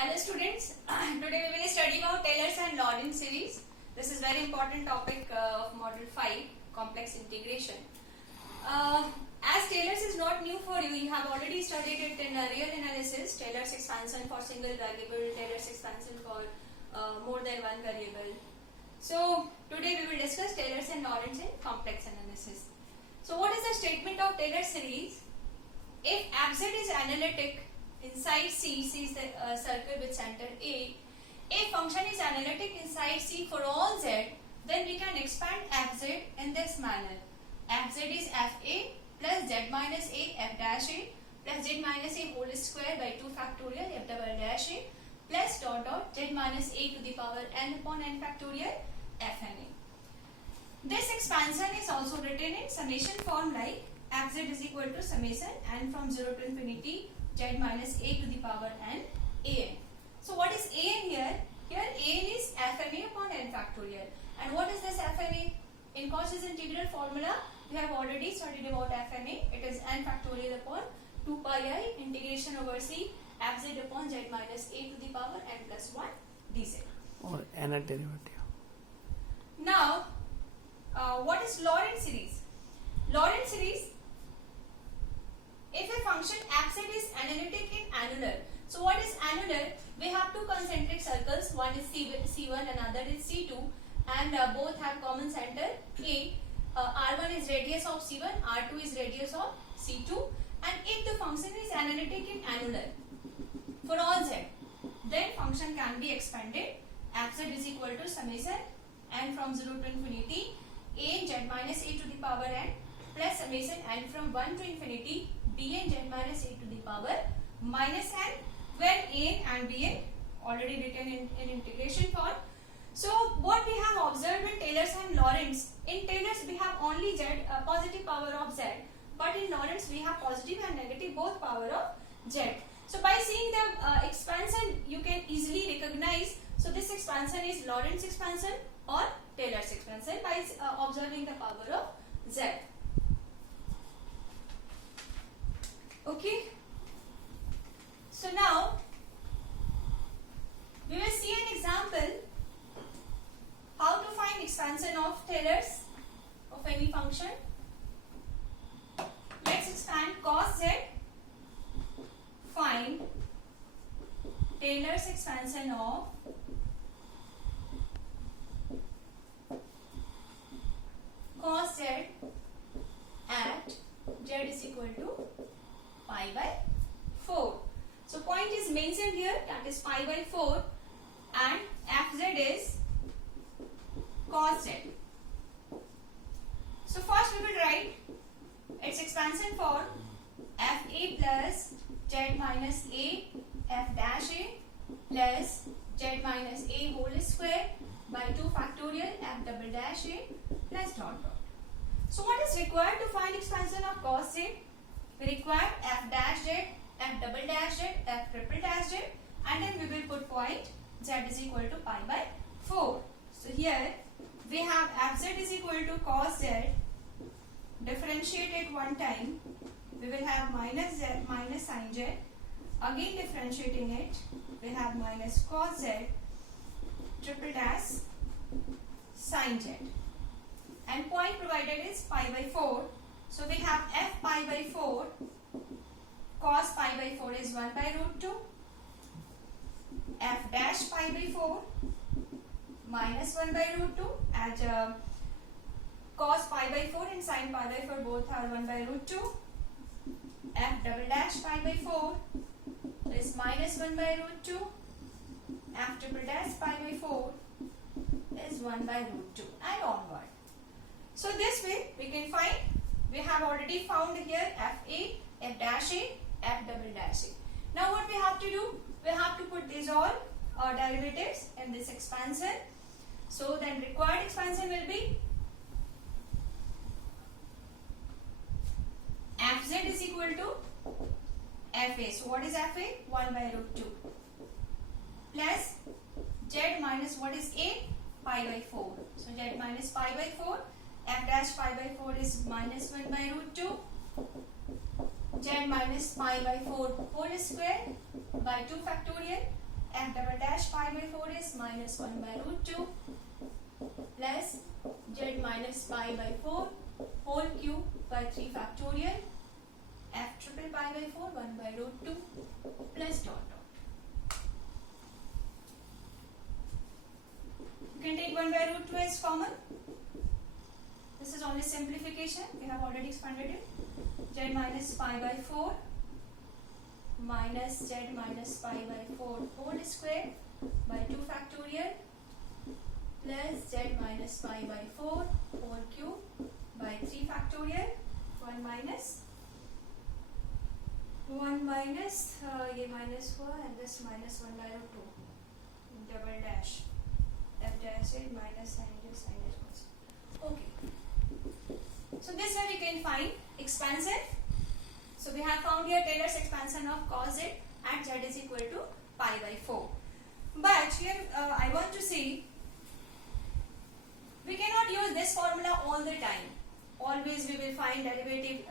Hello students, today we will study about Taylor's and Lorentz series. This is very important topic of module 5, complex integration. As Taylor's is not new for you, you have already studied it in real analysis, Taylor's expansion for single variable, Taylor's expansion for more than one variable. So today we will discuss Taylor's and Lorentz in complex analysis. So what is the statement of Taylor series? If fz is analytic inside C is the circle with center A. If function is analytic inside C for all z, then we can expand fz in this manner. Fz is fa plus z minus a f dash a plus z minus a whole square by 2 factorial f double dash a plus dot dot z minus a to the power n upon n factorial fn a. This expansion is also written in summation form like fz is equal to summation n from 0 to infinity z minus a to the power n an. So what is an here? Here an is fna upon n factorial. And what is this fna? In Cauchy's integral formula, we have already studied about fna. It is n factorial upon 2 pi I integration over c fz upon z minus a to the power n plus 1 dz. Or n derivative. Now, what is Lorentz series? Lorentz series, if a function fz is analytic in annular. So what is annular? We have two concentric circles. One is C1, another is C2, and both have common center A. R1 is radius of C1, R2 is radius of C2. And if the function is analytic in annular for all z, then function can be expanded. Fz is equal to summation n from 0 to infinity a z minus a to the power n plus summation n from 1 to infinity bn z minus a to the power minus n, where a and bn already written in integration form. So what we have observed in Taylor's and Lorentz, in Taylor's we have only z, positive power of z, but in Lorentz we have positive and negative both power of z. So by seeing the expansion, you can easily recognize, so this expansion is Lorentz expansion or Taylor's expansion by observing the power of z. Okay. So now we will see an example how to find expansion of Taylor's of any function. Let's expand cos z. Find Taylor's expansion of cos z at z is equal to pi by 4. So point is mentioned here, that is pi by 4, and fz is cos z. So first we will write its expansion for fa plus z minus a f dash a plus z minus a whole square by 2 factorial f double dash a plus dot dot. So what is required to find expansion of cos z? We require f dash z, f double dash z, f triple dash z, and then we will put point z is equal to pi by 4. So here we have fz is equal to cos z, differentiate it one time, we will have minus z minus sin z, again differentiating it, we have minus cos z triple dash sin z, and point provided is pi by 4. So we have f pi by 4, cos pi by 4 is 1 by root 2, f dash pi by 4 minus 1 by root 2, as cos pi by 4 and sin pi by 4 both are 1 by root 2, f double dash pi by 4 is minus 1 by root 2, f triple dash pi by 4 is 1 by root 2, and onward. So this way we can find, we have already found here fa, f dash a, f double dash a. Now what we have to do? We have to put these all derivatives in this expansion. So then required expansion will be fz is equal to fa. So what is fa? 1 by root 2 plus z minus what is a? Pi by 4. So z minus pi by 4, f dash pi by 4 is minus 1 by root 2, z minus pi by 4 whole square by 2 factorial f double dash pi by 4 is minus 1 by root 2 plus z minus pi by 4 whole cube by 3 factorial f triple pi by 4 1 by root 2 plus dot dot. You can take 1 by root 2 as common. This is only simplification. We have already expanded it. Z minus pi by 4 minus z minus pi by 4 whole square by 2 factorial plus z minus pi by 4 whole cube by 3 factorial 1 minus ये minus हुआ and this minus 1 by root 2 double dash f dash it minus sin it sin it cos. Okay. So this way we can find expansion. So we have found here Taylor's expansion of cos z at z is equal to pi by 4. But here I want to see we cannot use this formula all the time. Always we will find derivative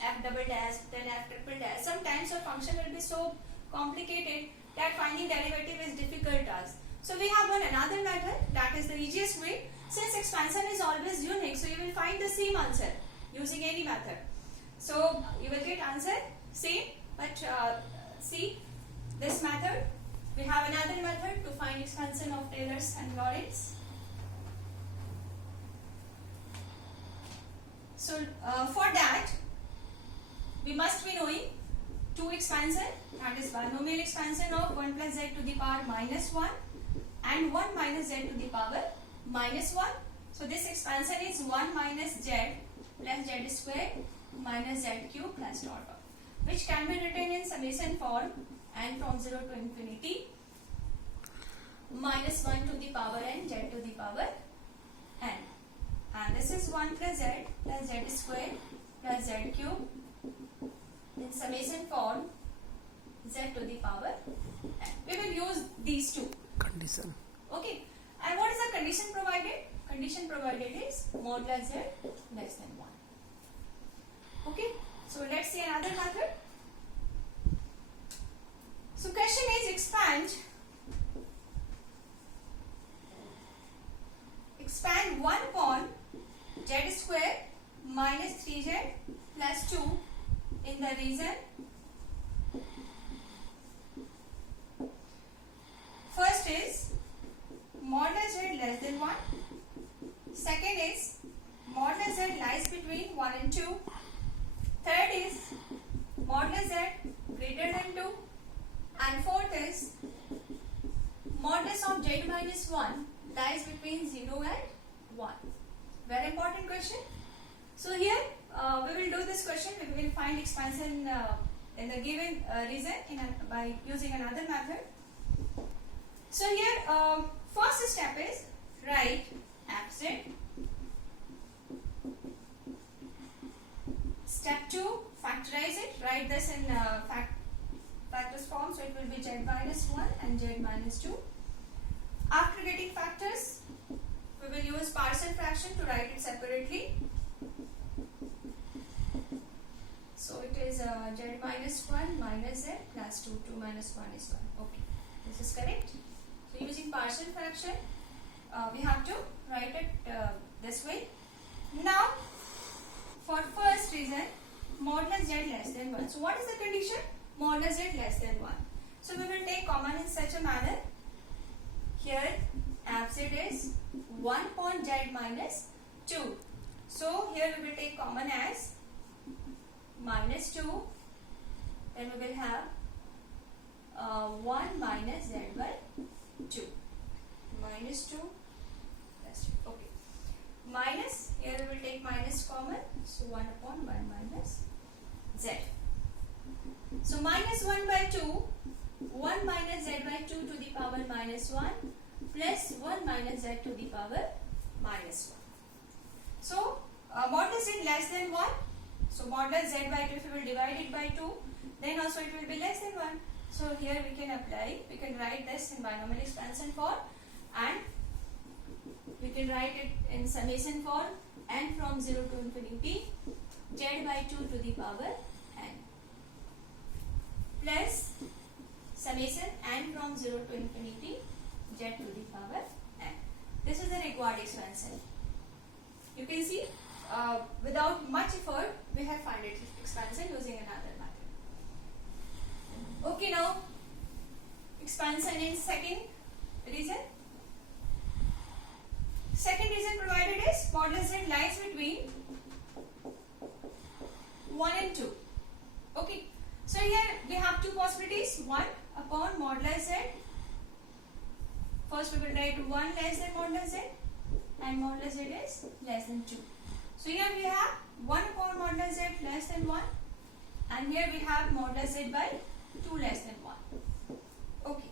f double dash then f triple dash. Sometimes your function will be so complicated that finding derivative is difficult task. So we have another method that is the easiest way. Since expansion is always unique, so you will find the same answer using any method. So you will get answer same, but see this method. We have another method to find expansion of Taylor's and Lorentz. So for that we must be knowing two expansion, that is binomial expansion of 1 plus z to the power minus 1 and 1 minus z to the power minus 1. So this expansion is 1 minus z plus z square minus z cube plus dot dot, which can be written in summation form and from 0 to infinity minus 1 to the power n z to the power n, and this is 1 plus z square plus z cube in summation form z to the power n. We will use these two. Condition. Okay. And what is the condition provided? Condition provided is modulus z less than 1. Okay. So let's see another method. So question is expand 1 upon z square minus 3z plus 2 in the region. First is modulus z less than 1. Second is modulus z lies between 1 and 2. Third is modulus z greater than 2. And fourth is modulus of z minus 1 lies between 0 and 1. Very important question. So here we will do this question. We will find expansion in the given region by using another method. So here first step is write fz. Step 2, factorize it. Write this in factors form, so it will be z minus 1 and z minus 2. After getting factors, we will use partial fraction to write it separately. So it is z minus 1 minus z plus 2, 2 minus 1 is 1. Okay, this is correct. So using partial fraction, we have to write it this way. Now, for first reason, modulus z less than 1. So what is the condition? Modulus z less than 1. So we will take common in such a manner. Here fz is 1 upon z minus 2. So here we will take common as minus 2. Then we will have 1 minus z by 2. Minus 2 plus 2. Okay. Minus, here we will take minus common. So 1 upon 1 minus z. So minus 1 by 2. 1 minus z by 2 to the power minus 1 plus 1 minus z to the power minus 1. So modulus z less than 1. So modulus z by 2, if we will divide it by 2, then also it will be less than 1. So here we can apply, we can write this in binomial expansion form and we can write it in summation form and from 0 to infinity z by 2 to the power n plus summation n from 0 to infinity z to the power n. This is the required expansion. You can see without much effort we have found its expansion using another method. Okay, now expansion in second region. Second region provided is modulus z lies between 1 and 2. Okay, so here we have two possibilities. 1 upon modulus z. First we will write 1 less than modulus z and modulus z is less than 2. So here we have 1 upon modulus z less than 1 and here we have modulus z by 2 less than 1. Okay.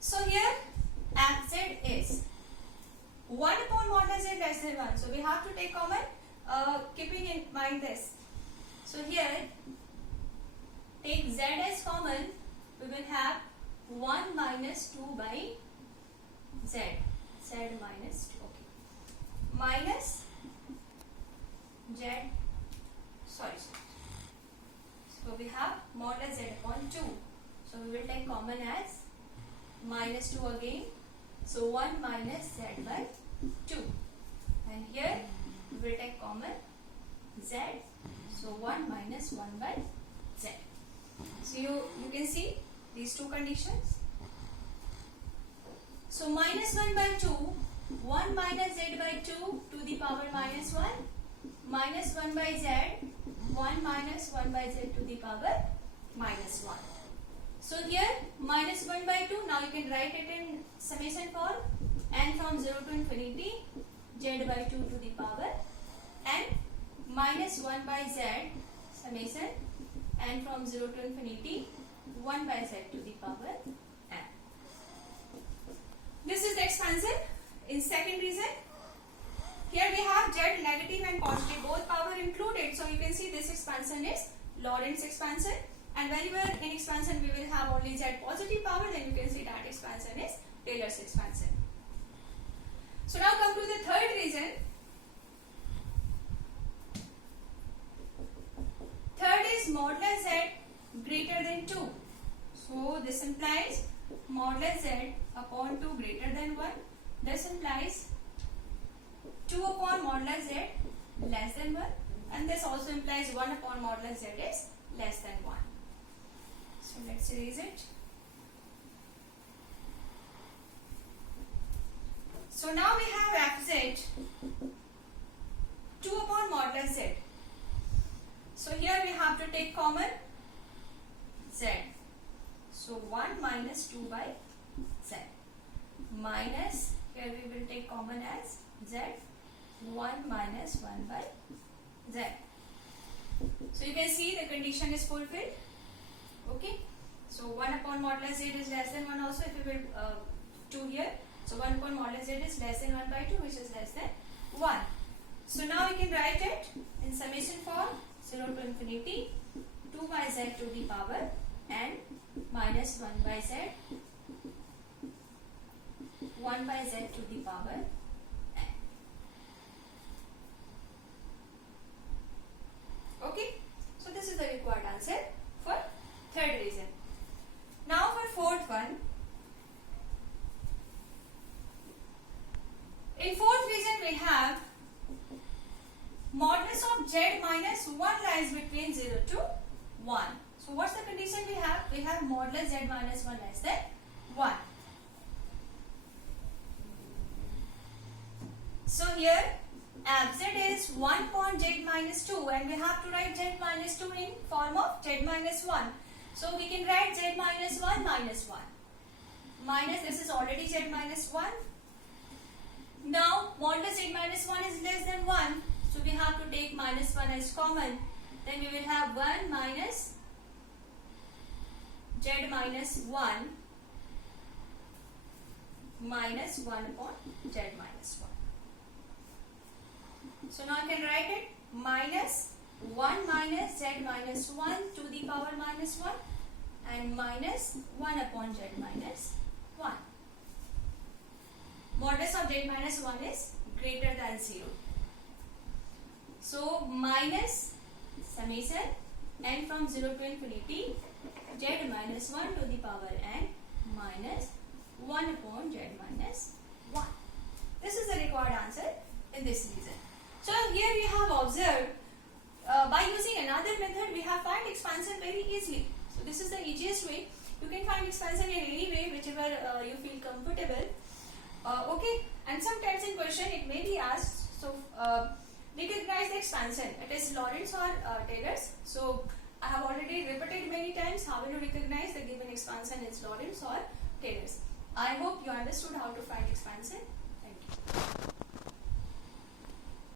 So here fz is 1 upon modulus z less than 1. So we have to take common, keeping in mind this. So here take z as common, we will have 1 minus 2 by z, z minus 2, okay, minus z, sorry. So we have modulus z upon 2. So we will take common as minus 2 again. So 1 minus z by 2. And here we will take common z. So 1 minus 1 by z. So you can see these two conditions. So minus 1 by 2, 1 minus z by 2 to the power minus 1, minus 1 by z, 1 minus 1 by z to the power minus 1. So here minus 1 by 2, now you can write it in summation form, n from 0 to infinity z by 2 to the power n, minus 1 by z summation n from 0 to infinity 1 by z to the power n. This is the expansion in second region. Here we have z negative and positive, both power included. So you can see this expansion is Lorentz expansion, and whenever in expansion we will have only z positive power, then you can see that expansion is Taylor's expansion. So now come to the third region. Third is modulus z greater than 2. So this implies modulus z upon 2 greater than 1. This implies 2 upon modulus z less than 1. And this also implies 1 upon modulus z is less than 1. So let's erase it. So now we have fz 2 upon modulus z. So here we have to take common z. So 1 minus 2 by z minus, here we will take common as z, 1 minus 1 by z. So you can see the condition is fulfilled. Okay. So 1 upon modulus z is less than 1 also, if you will 2 here. So 1 upon modulus z is less than 1 by 2, which is less than 1. So now we can write it in summation form, 0 to infinity 2 by z to the power n minus 1 by z, 1 by z to the power n. Okay, so this is the required answer for third region. Now for fourth one. In fourth region we have modulus of z minus 1 lies between 0 to 1. So what's the condition we have? We have modulus z minus 1 less than 1. So here fz is 1 upon z minus 2, and we have to write z minus 2 in form of z minus 1. So we can write z minus 1 minus 1. Minus, this is already z minus 1. Now modulus z minus 1 is less than 1. So we have to take minus 1 as common. Then we will have 1 minus z minus 1 minus 1 upon z minus 1. So now I can write it minus 1 minus z minus 1 to the power minus 1 and minus 1 upon z minus 1. Modulus of z minus 1 is greater than 0. So minus summation n from 0 to infinity z minus 1 to the power n minus 1 upon z minus 1. This is the required answer in this reason. So here we have observed by using another method we have found expansion very easily. So this is the easiest way. You can find expansion in any way whichever you feel comfortable. Okay, and sometimes in question it may be asked, so recognize the expansion. It is Lorentz or Taylor's. So I have already repeated many times how will you recognize the given expansion is Lorentz or Taylor's. I hope you understood how to find expansion. Thank you.